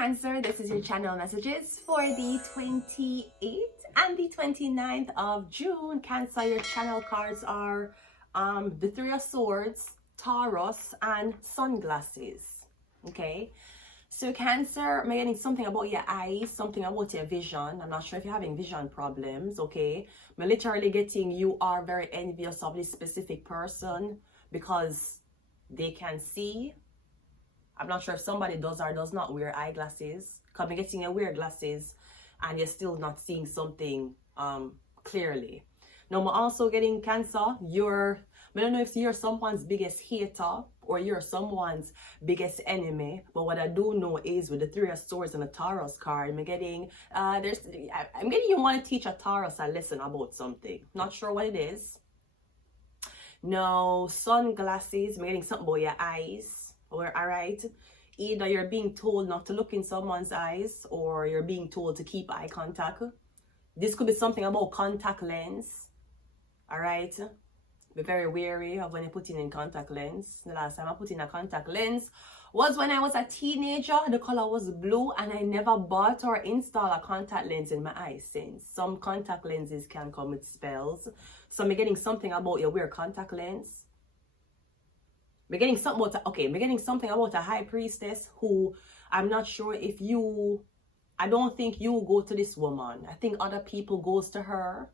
Cancer, this is your channel messages for the 28th and the 29th of June. Cancer, your channel cards are the Three of Swords, Taurus, and sunglasses. Okay, so Cancer, I'm getting something about your eyes, something about your vision. I'm not sure if you're having vision problems. Okay, I'm literally getting you are very envious of this specific person because they can see. I'm not sure if somebody does or does not wear eyeglasses. Because I'm getting you wear glasses and you're still not seeing something clearly. Now I'm also getting Cancer. I don't know if you're someone's biggest hater or you're someone's biggest enemy. But what I do know is with the Three of Swords and the Taurus card, I'm getting you want to teach a Taurus a lesson about something. Not sure what it is. No, sunglasses, I'm getting something about your eyes. Or alright, either you're being told not to look in someone's eyes or you're being told to keep eye contact. This could be something about contact lens. Alright, be very wary of when you're putting in contact lens. The last time I put in a contact lens was when I was a teenager. The color was blue and I never bought or installed a contact lens in my eyes since. Some contact lenses can come with spells. So I'm getting something about your wear contact lens. We're getting something about a high priestess who I'm not sure if I don't think you go to this woman. I think other people goes to her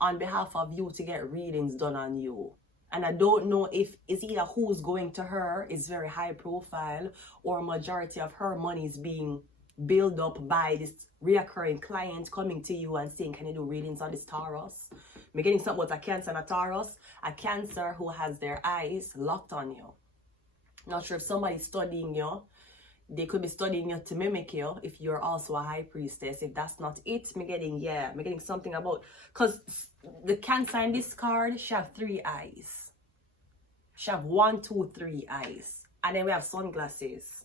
on behalf of you to get readings done on you. And I don't know if it's either who's going to her is very high profile or majority of her money is being built up by this reoccurring client coming to you and saying, can you do readings on this Taurus? We're getting something about a Cancer and a Taurus. A Cancer who has their eyes locked on you. Not sure if somebody's studying you. They could be studying you to mimic you if you're also a high priestess. If that's not it, I'm getting something about, because the Cancer in this card, she have 3 eyes. She have 1, 2, 3 eyes. And then we have sunglasses.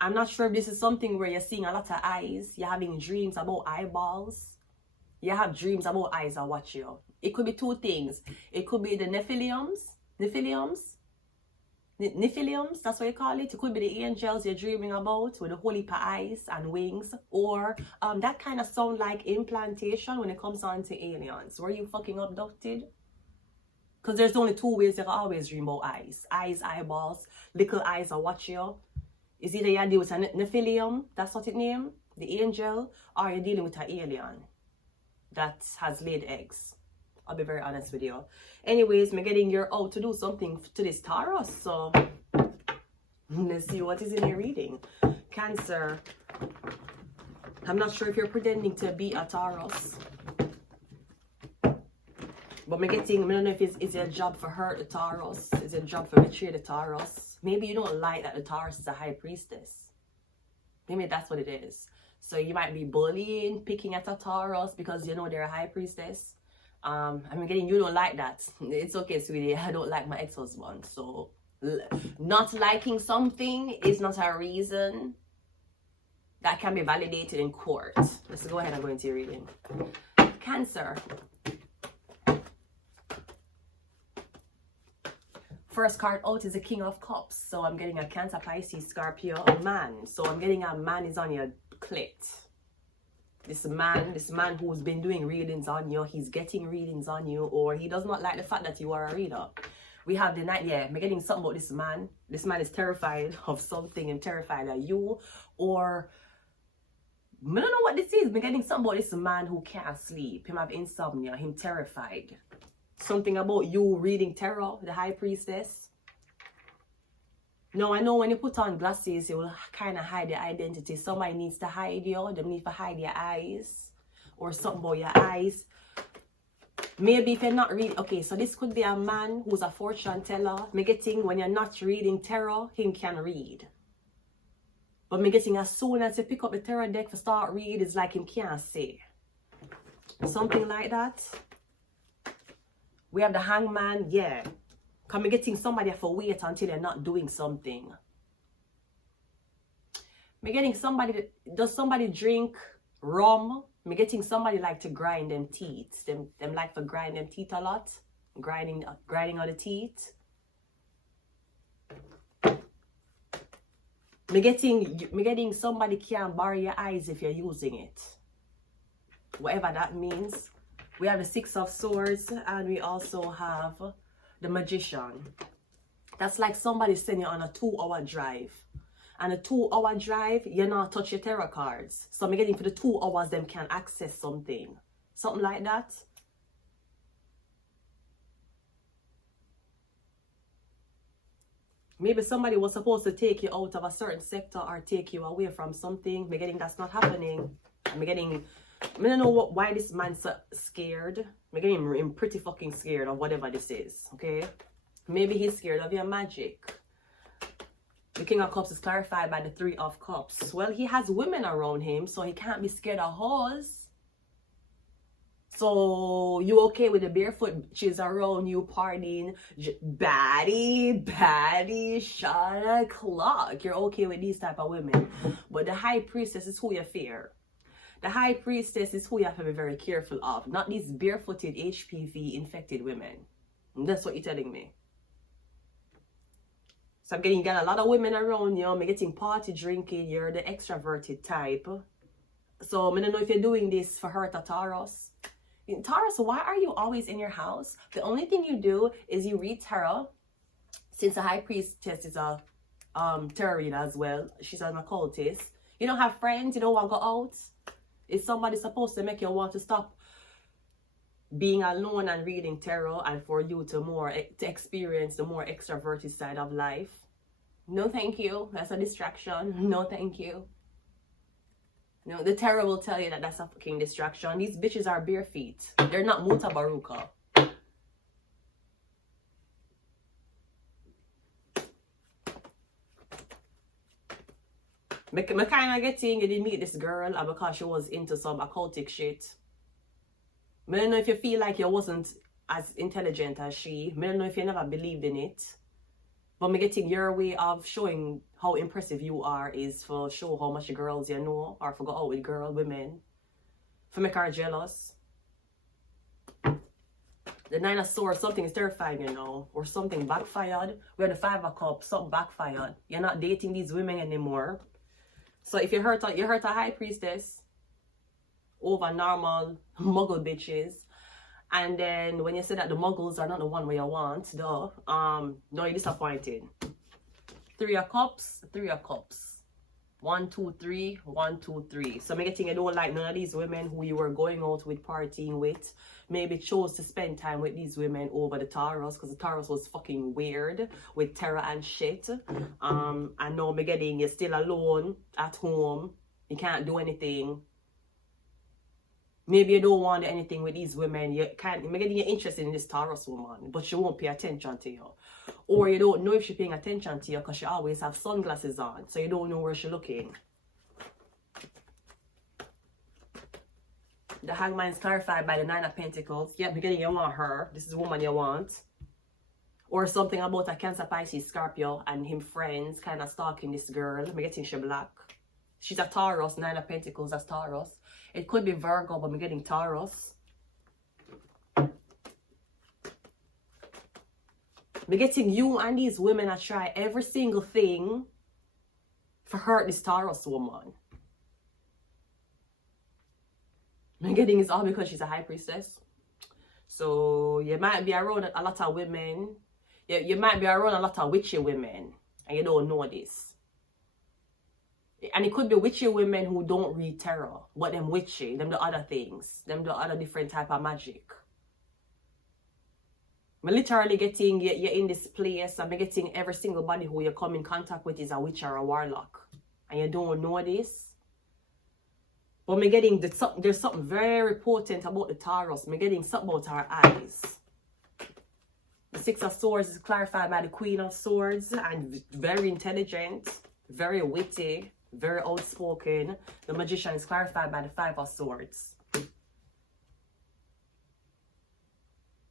I'm not sure if this is something where you're seeing a lot of eyes. You're having dreams about eyeballs. You have dreams about eyes that watch you. It could be 2 things. It could be the Nephiliums, that's what you call it. It could be the angels you're dreaming about with the holy eyes and wings. Or that kind of sound like implantation when it comes on to aliens. Were you fucking abducted? Because there's only 2 ways you can always dream about eyes. Eyes, eyeballs, little eyes that watch you. Is either you're dealing with a Nephilium, that's what it named, the angel, or you're dealing with an alien that has laid eggs. I'll be very honest with you. Anyways, I'm getting you're out to do something to this Taurus. So let's see what is in your reading. Cancer. I'm not sure if you're pretending to be a Taurus. But I don't know if it's a job for hurt the Taurus. It's a job for betray the Taurus. Maybe you don't like that the Taurus is a high priestess. Maybe that's what it is. So you might be bullying, picking at a Taurus because you know they're a high priestess. I'm getting you don't like that. It's okay, sweetie. I don't like my ex-husband. So not liking something is not a reason that can be validated in court. Let's go ahead and go into your reading. Cancer. First card out is the King of Cups. So I'm getting a Cancer, Pisces, Scorpio, a man. So I'm getting a man is on your clit. This man who's been doing readings on you, he's getting readings on you, or he does not like the fact that you are a reader. We have the night, I'm getting something about this man. This man is terrified of something and terrified of you, or I don't know what this is. I'm getting something about this man who can't sleep. Him have insomnia, him terrified. Something about you reading tarot, the high priestess. No, I know when you put on glasses, it will kind of hide your identity. Somebody needs to hide you. They need to hide your eyes. Or something about your eyes. Maybe if you're not reading. Okay, so this could be a man who's a fortune teller. Me getting when you're not reading tarot, him can read. But me getting as soon as you pick up the tarot deck for start read, it's like him can't say. Something like that. We have the Hangman, Come getting somebody for wait until they're not doing something. Me getting somebody, does somebody drink rum? Me getting somebody like to grind them teeth. Them like to grind them teeth a lot. Grinding on the teeth. Me getting somebody can't borrow your eyes if you're using it. Whatever that means. We have the Six of Swords and we also have the Magician. That's like somebody sending you on a 2-hour drive. And a 2-hour drive, you not touch your tarot cards. So I'm getting for the 2 hours, them can access something. Something like that. Maybe somebody was supposed to take you out of a certain sector or take you away from something. I'm getting that's not happening. I don't know why this man's so scared. I'm getting him pretty fucking scared of whatever this is. Okay? Maybe he's scared of your magic. The King of Cups is clarified by the Three of Cups. Well, he has women around him, so he can't be scared of hoes. So, you okay with the barefoot bitches around you partying? Baddie, shot o'clock. You're okay with these type of women. But the High Priestess is who you fear. The High Priestess is who you have to be very careful of. Not these barefooted HPV-infected women. And that's what you're telling me. So I'm getting you got a lot of women around you. I'm getting party drinking. You're the extroverted type. So I don't know if you're doing this for her to Taurus. Taurus, why are you always in your house? The only thing you do is you read tarot. Since the High Priestess is a tarot reader as well. She's an occultist. You don't have friends. You don't want to go out. Is somebody supposed to make you want to stop being alone and reading tarot and for you to experience the more extroverted side of life? No thank you. That's a distraction. No thank you. No, the tarot will tell you that that's a fucking distraction. These bitches are bare feet. They're not Muta Baruka. Me kind of getting you did meet this girl because she was into some occultic shit. I don't know if you feel like you wasn't as intelligent as she. I don't know if you never believed in it. But me getting your way of showing how impressive you are is for show how much girls you know or for go out with women. For make her jealous. The Nine of Swords, something is terrifying, you know. Or something backfired. We have the Five of Cups, something backfired. You're not dating these women anymore. So if you hurt a High Priestess over normal muggle bitches, and then when you say that the muggles are not the one where you want, no, you're disappointed. Three of Cups. 1, 2, 3, 1, 2, 3. So I'm getting you don't like none of these women who you were going out with, partying with. Maybe chose to spend time with these women over the Taurus because the Taurus was fucking weird with terror and shit. And now I'm getting you still alone at home. You can't do anything. Maybe you don't want anything with these women. You're getting you interested in this Taurus woman, but she won't pay attention to you. Or you don't know if she's paying attention to you because she always have sunglasses on. So you don't know where she's looking. The Hangman is clarified by the Nine of Pentacles. Yeah, beginning you want her. This is the woman you want. Or something about a Cancer, Pisces, Scorpio and him friends kind of stalking this girl. I'm getting she black. She's a Taurus. Nine of Pentacles, that's Taurus. It could be Virgo, but I'm getting Taurus. I'm getting you and these women to try every single thing for hurt this Taurus woman. I'm getting it's all because she's a High Priestess. So you might be around a lot of women. You might be around a lot of witchy women and you don't know this. And it could be witchy women who don't read tarot, but them witchy, them the other things, them the other different type of magic. I'm literally getting you're in this place. I'm getting every single body who you come in contact with is a witch or a warlock, and you don't know this. But I'm getting there's something very potent about the Taurus. I'm getting something about her eyes. The Six of Swords is clarified by the Queen of Swords and very intelligent, very witty. Very outspoken. The Magician is clarified by the Five of Swords.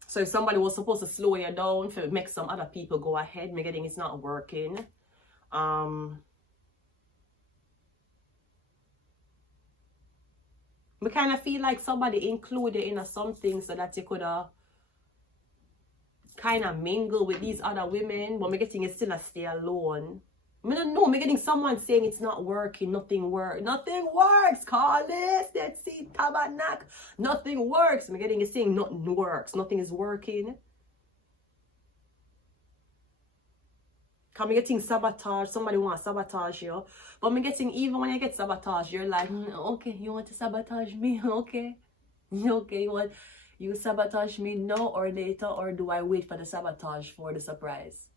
So if somebody was supposed to slow you down to make some other people go ahead, me getting it's not working. I kind of feel like somebody included in something so that you could kind of mingle with these other women, but me getting it still a stay alone. I don't know, I'm getting someone saying it's not working, nothing works. Nothing works, Carlos. Let's see, Tabernac. Nothing works. I'm getting it saying nothing works. Nothing is working. Because I'm getting sabotage. Somebody wants to sabotage you. But I'm getting, even when you get sabotage, you're like, okay, you want to sabotage me? Okay. Okay, you sabotage me now or later, or do I wait for the sabotage for the surprise?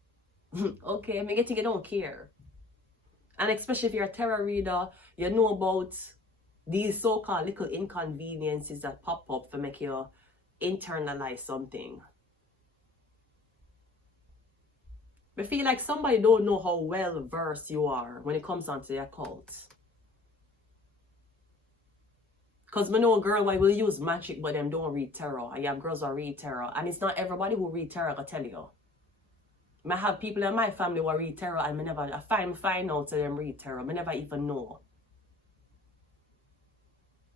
Okay, I'm getting, you don't care. And especially if you're a tarot reader, you know about these so-called little inconveniences that pop up to make you internalize something. I feel like somebody don't know how well versed you are when it comes down to the occult. Because I know a girl who will use magic but them don't read tarot. I have girls who read tarot. And it's not everybody who read tarot, I tell you. I have people in my family who read tarot and I find out to them read tarot. I never even know.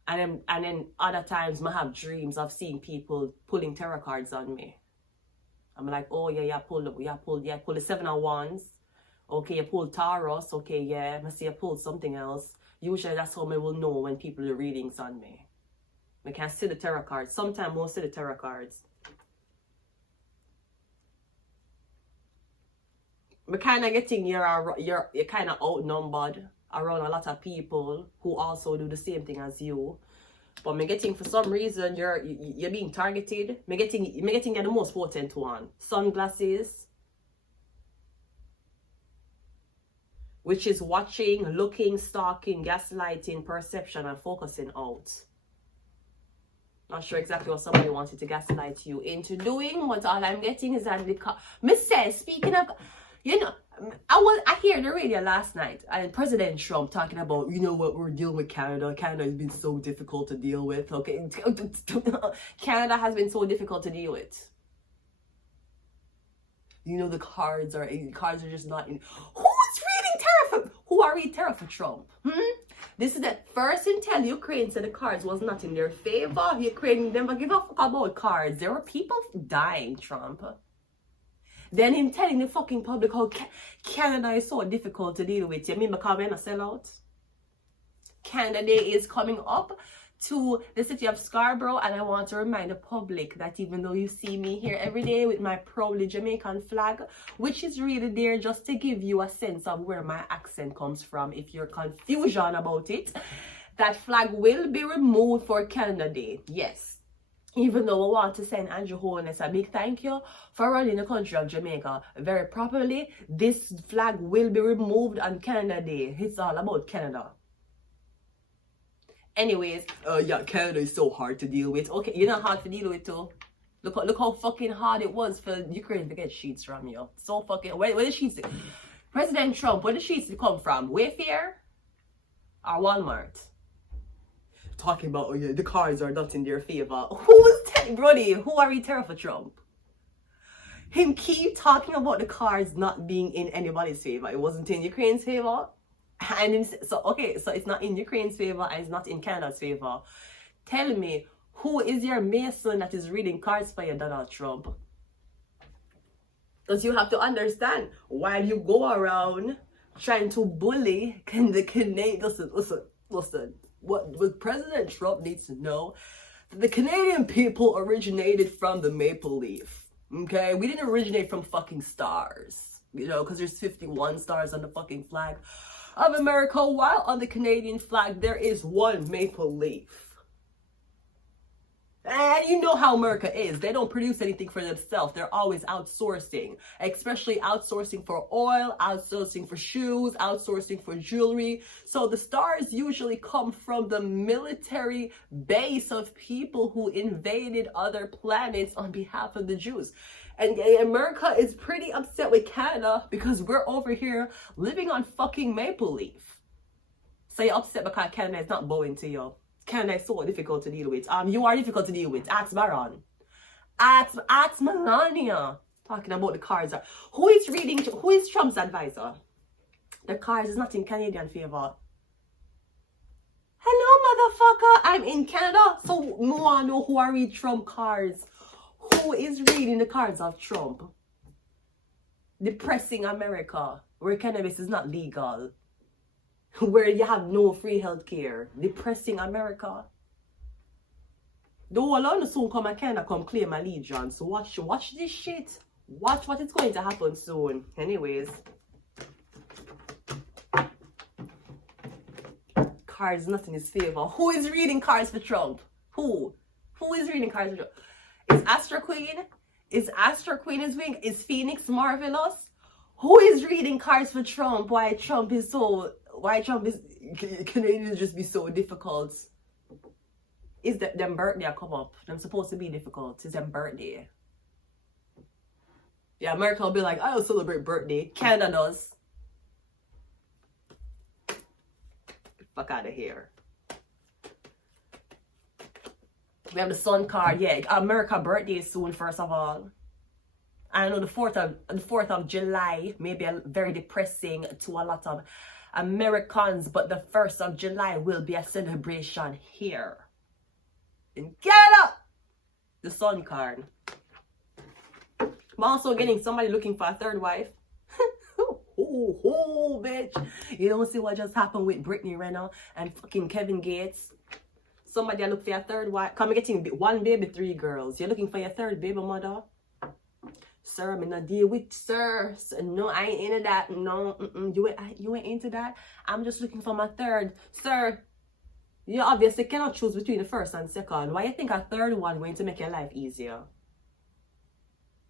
And then other times I have dreams of seeing people pulling tarot cards on me. I'm like, oh yeah, you pulled the 7 of Wands. Okay, you pulled Taurus. Okay, yeah, I see you pulled something else. Usually that's how I will know when people do readings on me. I can see the tarot cards. Sometimes I won't see the tarot cards. But kind of getting you're kind of outnumbered around a lot of people who also do the same thing as you. But me getting, for some reason, you're being targeted. Me getting you're the most potent one. Sunglasses, which is watching, looking, stalking, gaslighting, perception, and focusing out. Not sure exactly what somebody wanted to gaslight you into doing, but all I'm getting is that me says, speaking of, you know, I heard the radio last night and President Trump talking about, you know what, we're dealing with Canada. Canada has been so difficult to deal with. Okay, Canada has been so difficult to deal with. You know, the cards are just not in. Who's reading tarot for? Who are reading tarot for Trump? This is the first intel Ukraine said the cards was not in their favor. Ukraine never give a fuck about cards. There were people dying, Trump. Then him telling the fucking public how Canada is so difficult to deal with. You mean because we're not sell out? Canada Day is coming up to the city of Scarborough, and I want to remind the public that even though you see me here every day with my proudly Jamaican flag, which is really there just to give you a sense of where my accent comes from if you're confusion about it, that flag will be removed for Canada Day. Yes. Even though I want to send Andrew Holness a big thank you for running the country of Jamaica very properly, this flag will be removed on Canada Day. It's all about Canada. Anyways, yeah, Canada is so hard to deal with. Okay, you're not hard to deal with too. Look how fucking hard it was for Ukraine to get sheets from you. So fucking, where the sheets? President Trump, where the sheets come from? Wayfair or Walmart? Talking about, oh yeah, the cards are not in their favor. Who's telling, Brody? Who are we terrified for Trump? Him keep talking about the cards not being in anybody's favor. It wasn't in Ukraine's favor. And him, so, okay, so it's not in Ukraine's favor and it's not in Canada's favor. Tell me, who is your mason that is reading cards for you, Donald Trump? Because you have to understand, while you go around trying to bully the Canadians, listen. What President Trump needs to know, the Canadian people originated from the maple leaf. Okay, we didn't originate from fucking stars, you know, because there's 51 stars on the fucking flag of America, while on the Canadian flag there is one maple leaf. And you know how America is. They don't produce anything for themselves. They're always outsourcing, especially outsourcing for oil, outsourcing for shoes, outsourcing for jewelry. So the stars usually come from the military base of people who invaded other planets on behalf of the Jews. And America is pretty upset with Canada because we're over here living on fucking maple leaf. So you're upset because Canada is not bowing to you. Canada is so difficult to deal with. You are difficult to deal with. Ask Baron. Ask Melania. Talking about the cards. Who is Trump's advisor? The cards is not in Canadian favor. Hello, motherfucker. I'm in Canada. So no one know who I read Trump cards. Who is reading the cards of Trump? depressing America, where cannabis is not legal, where you have no free health care. Depressing America. The whole of soon come and kind of come claim allegiance. Watch this shit. Watch what is going to happen soon. Anyways. Cards not in his favor. Who is reading cards for Trump? Who? Who is reading cards for Trump? Is Astro Queen? Is Astro Queen is wing? Is Phoenix marvelous? Who is reading cards for Trump? Why Trump is can it just be so difficult? Is that them birthday come up? Them supposed to be difficult. It's them birthday. Yeah, America will be like, I don't celebrate birthday. Canada does. Fuck out of here. We have the sun card. Yeah, America birthday is soon, first of all. I know the 4th of July may be very depressing to a lot of Americans, but the 1st of July will be a celebration here in Canada. The sun card. I'm also getting somebody looking for a third wife. Oh, bitch. You don't see what just happened with Brittany Renner and fucking Kevin Gates. Somebody look for your third wife. Come getting 1 baby, 3 girls. You're looking for your third baby mother. Sir, I'm not deal with sir. No, I ain't into that. No, you ain't into that. I'm just looking for my third. Sir, you obviously cannot choose between the first and second. Why you think a third one going to make your life easier?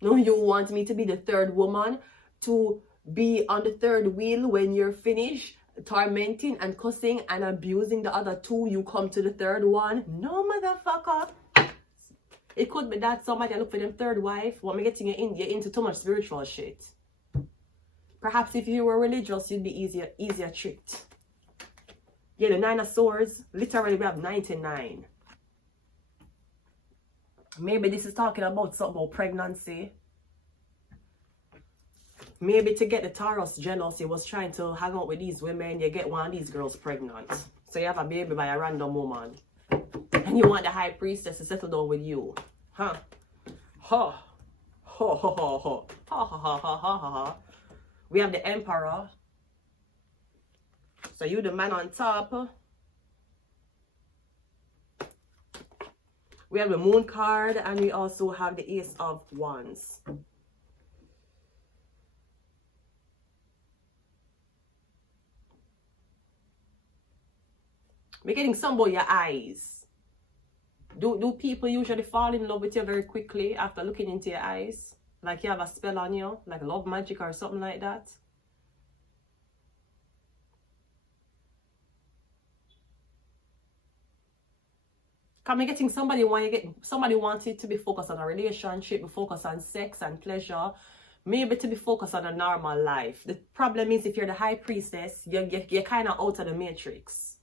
No, you want me to be the third woman to be on the third wheel when you're finished tormenting and cussing and abusing the other 2. You come to the third one. No, motherfucker. It could be that somebody look for them third wife. What me getting you in? You're into too much spiritual shit. Perhaps if you were religious, you'd be easier tricked. Yeah, the 9 of Swords. Literally, we have 99. Maybe this is talking about something about pregnancy. Maybe to get the Taurus jealous, you was trying to hang out with these women. You get one of these girls pregnant. So you have a baby by a random woman. And you want the high priestess to settle down with you. Huh? Ha. Ha ha ha ha. Ha ha ha ha ha ha. We have the Emperor. So you the man on top. We have the Moon card, and we also have the Ace of Wands. We're getting some about your eyes. Do people usually fall in love with you very quickly after looking into your eyes? Like you have a spell on you, like love magic or something like that? Come getting somebody wanted to be focused on a relationship, be focused on sex and pleasure, maybe to be focused on a normal life. The problem is if you're the high priestess, you're kind of out of the matrix.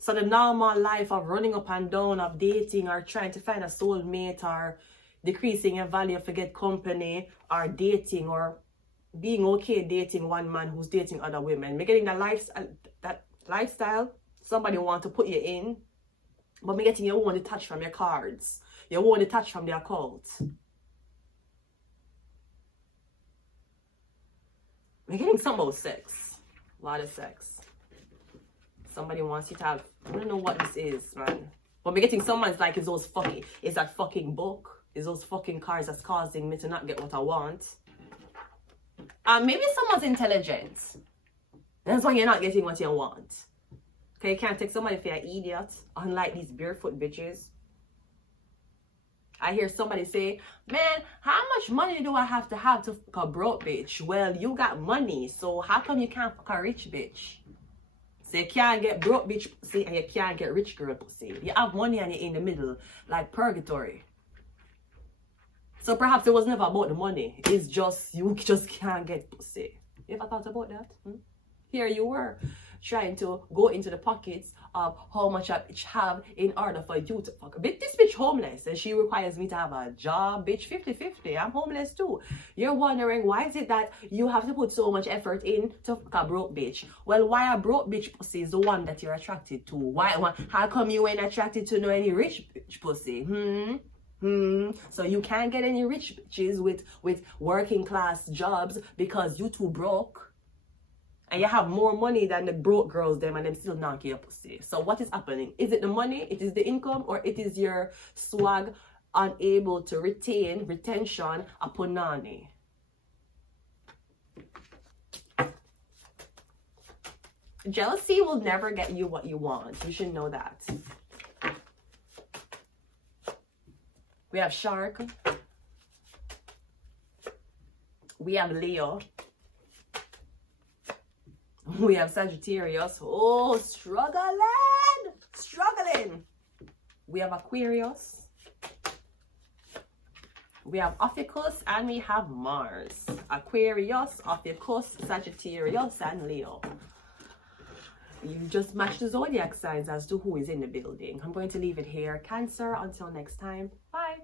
So the normal life of running up and down, of dating or trying to find a soulmate or decreasing your value to get company or dating or being okay dating one man who's dating other women. We're getting that lifestyle somebody want to put you in. But me getting you want to touch from your cards. You want to touch from the occult. We're getting some about sex. A lot of sex. Somebody wants you to have, I don't know what this is, man. But we're getting someone's like, it's that fucking book. It's those fucking cards that's causing me to not get what I want. Maybe someone's intelligent. That's why you're not getting what you want. Okay, you can't take somebody for an idiot, unlike these barefoot bitches. I hear somebody say, man, how much money do I have to fuck a broke bitch? Well, you got money, so how come you can't fuck a rich bitch? So you can't get broke bitch pussy and you can't get rich girl pussy. You have money and you're in the middle, like purgatory. So perhaps it was never about the money. It's just, you just can't get pussy. You ever thought about that? Here you were, trying to go into the pockets of how much a bitch have in order for you to fuck. This bitch homeless and she requires me to have a job. Bitch, 50-50. I'm homeless too. You're wondering why is it that you have to put so much effort in to fuck a broke bitch? Well, why a broke bitch pussy is the one that you're attracted to? How come you ain't attracted to no any rich bitch pussy? So you can't get any rich bitches with working class jobs because you too broke. And you have more money than the broke girls them and them still knock your pussy. So what is happening? Is it the money? It is the income? Or it is your swag unable to retention a punani? Jealousy will never get you what you want. You should know that. We have Shark. We have Leo. We have Sagittarius. Oh, struggling. We have Aquarius. We have Ophiuchus and we have Mars. Aquarius, Ophiuchus, Sagittarius, and Leo. You just match the zodiac signs as to who is in the building. I'm going to leave it here. Cancer, until next time. Bye.